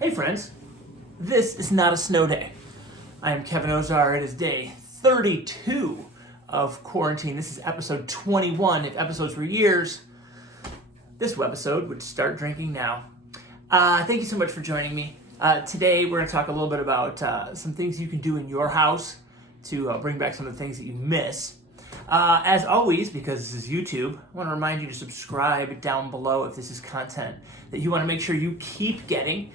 Hey friends, this is not a snow day. I am Kevin Ozar. It is day 32 of quarantine. This is episode 21. If episodes were years, this webisode would start drinking now. Thank you so much for joining me. Today we're going to talk a little bit about some things you can do in your house to bring back some of the things that you miss. As always, because this is YouTube, I want to remind you to subscribe down below if this is content that you want to make sure you keep getting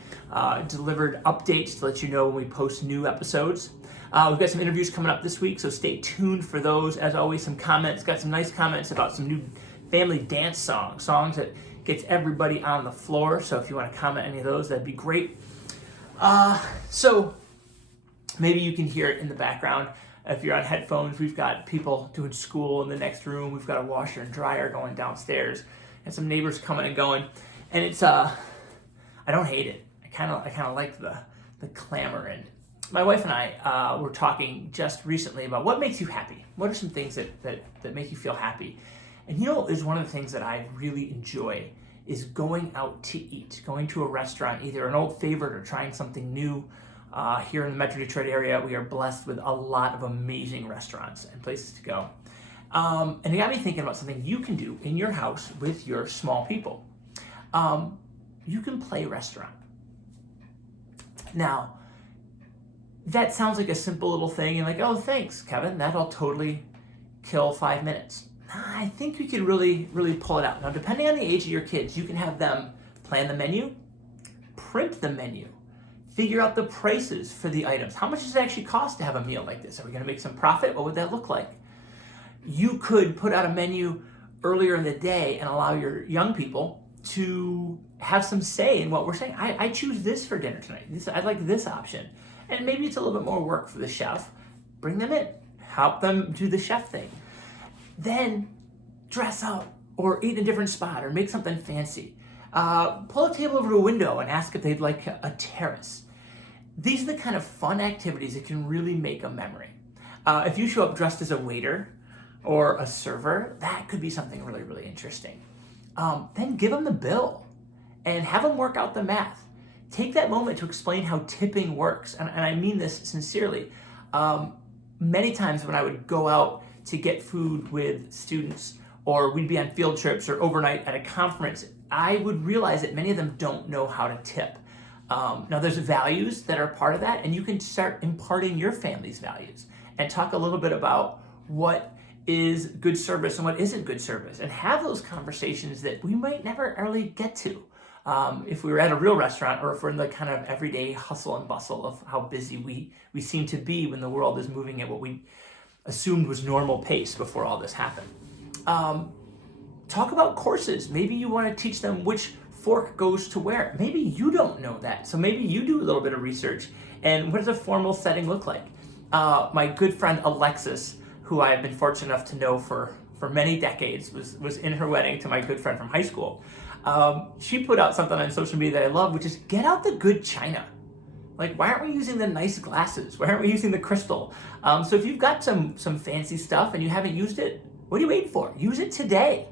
delivered updates to let you know when we post new episodes. We've got some interviews coming up this week, so stay tuned for those. As always, some comments. Got some nice comments about some new family dance songs that gets everybody on the floor. So if you want to comment any of those, that'd be great. So maybe you can hear it in the background. If you're on headphones, we've got people doing school in the next room. We've got a washer and dryer going downstairs, and some neighbors coming and going. And it's I don't hate it. I kind of like the clamor. And my wife and I were talking just recently about what makes you happy. What are some things that make you feel happy? And is one of the things that I really enjoy is going out to eat, going to a restaurant, either an old favorite or trying something new. Here in the Metro Detroit area, we are blessed with a lot of amazing restaurants and places to go. And it got me thinking about something you can do in your house with your small people. You can play restaurant. Now, that sounds like a simple little thing, and like, oh, thanks, Kevin, that'll totally kill 5 minutes. I think you could really, really pull it out. Now, depending on the age of your kids, you can have them plan the menu, print the menu, figure out the prices for the items. How much does it actually cost to have a meal like this? Are we gonna make some profit? What would that look like? You could put out a menu earlier in the day and allow your young people to have some say in what we're saying. I choose this for dinner tonight. I like this option. And maybe it's a little bit more work for the chef. Bring them in, help them do the chef thing. Then dress up or eat in a different spot or make something fancy. Pull a table over to a window and ask if they'd like a terrace. These are the kind of fun activities that can really make a memory. If you show up dressed as a waiter or a server, that could be something really, really interesting. Then give them the bill and have them work out the math. Take that moment to explain how tipping works. And I mean this sincerely. Many times when I would go out to get food with students, or we'd be on field trips or overnight at a conference, I would realize that many of them don't know how to tip. Now there's values that are part of that, and you can start imparting your family's values and talk a little bit about what is good service and what isn't good service, and have those conversations that we might never really get to if we were at a real restaurant, or if we're in the kind of everyday hustle and bustle of how busy we seem to be when the world is moving at what we assumed was normal pace before all this happened. Talk about courses. Maybe you want to teach them which fork goes to where. Maybe you don't know that, so maybe you do a little bit of research. And what does a formal setting look like? My good friend Alexis, who I have been fortunate enough to know for many decades, was in her wedding to my good friend from high school. She put out something on social media that I love, which is get out the good china. Like, why aren't we using the nice glasses? Why aren't we using the crystal? So if you've got some fancy stuff and you haven't used it, what are you waiting for? Use it today.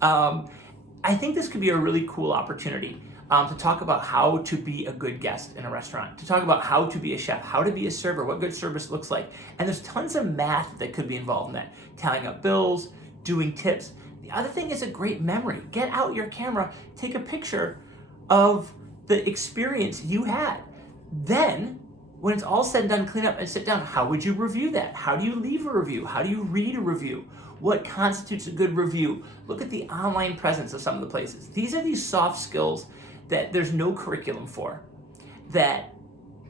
I think this could be a really cool opportunity to talk about how to be a good guest in a restaurant, to talk about how to be a chef, how to be a server, what good service looks like. And there's tons of math that could be involved in that. Tallying up bills, doing tips. The other thing is a great memory. Get out your camera, take a picture of the experience you had. Then, when it's all said and done, clean up and sit down. How would you review that? How do you leave a review? How do you read a review? What constitutes a good review? Look at the online presence of some of the places. These are these soft skills that there's no curriculum for. That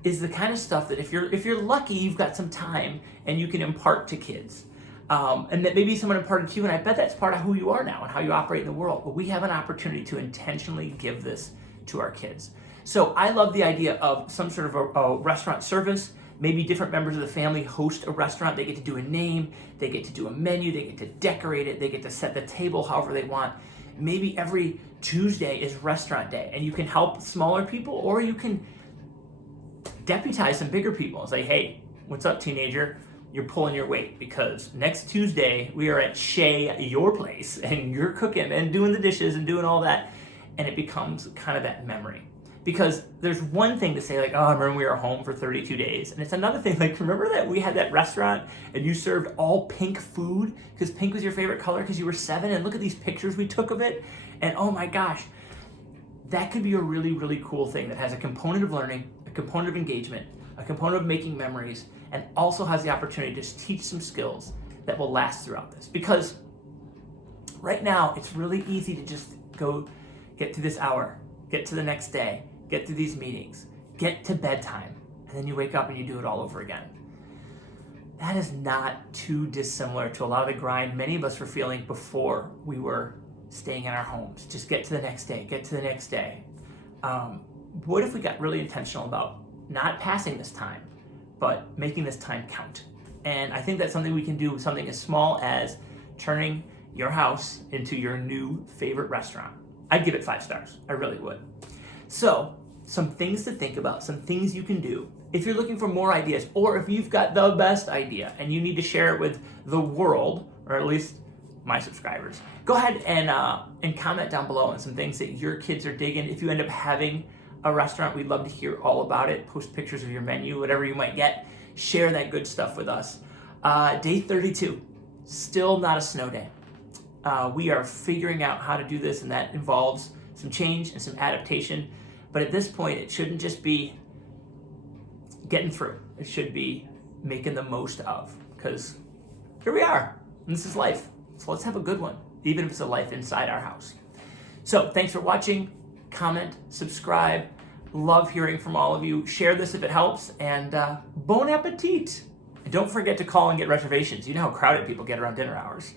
is the kind of stuff that if you're lucky, you've got some time and you can impart to kids. And that maybe someone imparted to you, and I bet that's part of who you are now and how you operate in the world. But we have an opportunity to intentionally give this to our kids. So I love the idea of some sort of a restaurant service. Maybe different members of the family host a restaurant. They get to do a name, they get to do a menu, they get to decorate it, they get to set the table however they want. Maybe every Tuesday is restaurant day, and you can help smaller people, or you can deputize some bigger people and say, hey, what's up, teenager? You're pulling your weight because next Tuesday we are at Shay, your place, and you're cooking and doing the dishes and doing all that. And it becomes kind of that memory. Because there's one thing to say like, oh, I remember we were home for 32 days. And it's another thing like, remember that we had that restaurant and you served all pink food because pink was your favorite color because you were 7, and look at these pictures we took of it. And oh my gosh, that could be a really, really cool thing that has a component of learning, a component of engagement, a component of making memories, and also has the opportunity to just teach some skills that will last throughout this. Because right now, it's really easy to just go get through this hour, get to the next day, get through these meetings, get to bedtime, and then you wake up and you do it all over again. That is not too dissimilar to a lot of the grind many of us were feeling before we were staying in our homes. Just get to the next day, get to the next day. What if we got really intentional about not passing this time, but making this time count? And I think that's something we can do with something as small as turning your house into your new favorite restaurant. I'd give it 5 stars. I really would. So, some things to think about, some things you can do. If you're looking for more ideas, or if you've got the best idea and you need to share it with the world, or at least my subscribers, go ahead and comment down below on some things that your kids are digging. If you end up having a restaurant, we'd love to hear all about it. Post pictures of your menu, whatever you might get. Share that good stuff with us. Day 32, still not a snow day. We are figuring out how to do this, and that involves some change and some adaptation. But at this point, it shouldn't just be getting through. It should be making the most of, because here we are, and this is life. So let's have a good one, even if it's a life inside our house. So thanks for watching. Comment, subscribe. Love hearing from all of you. Share this if it helps, and bon appetit. And don't forget to call and get reservations. You know how crowded people get around dinner hours.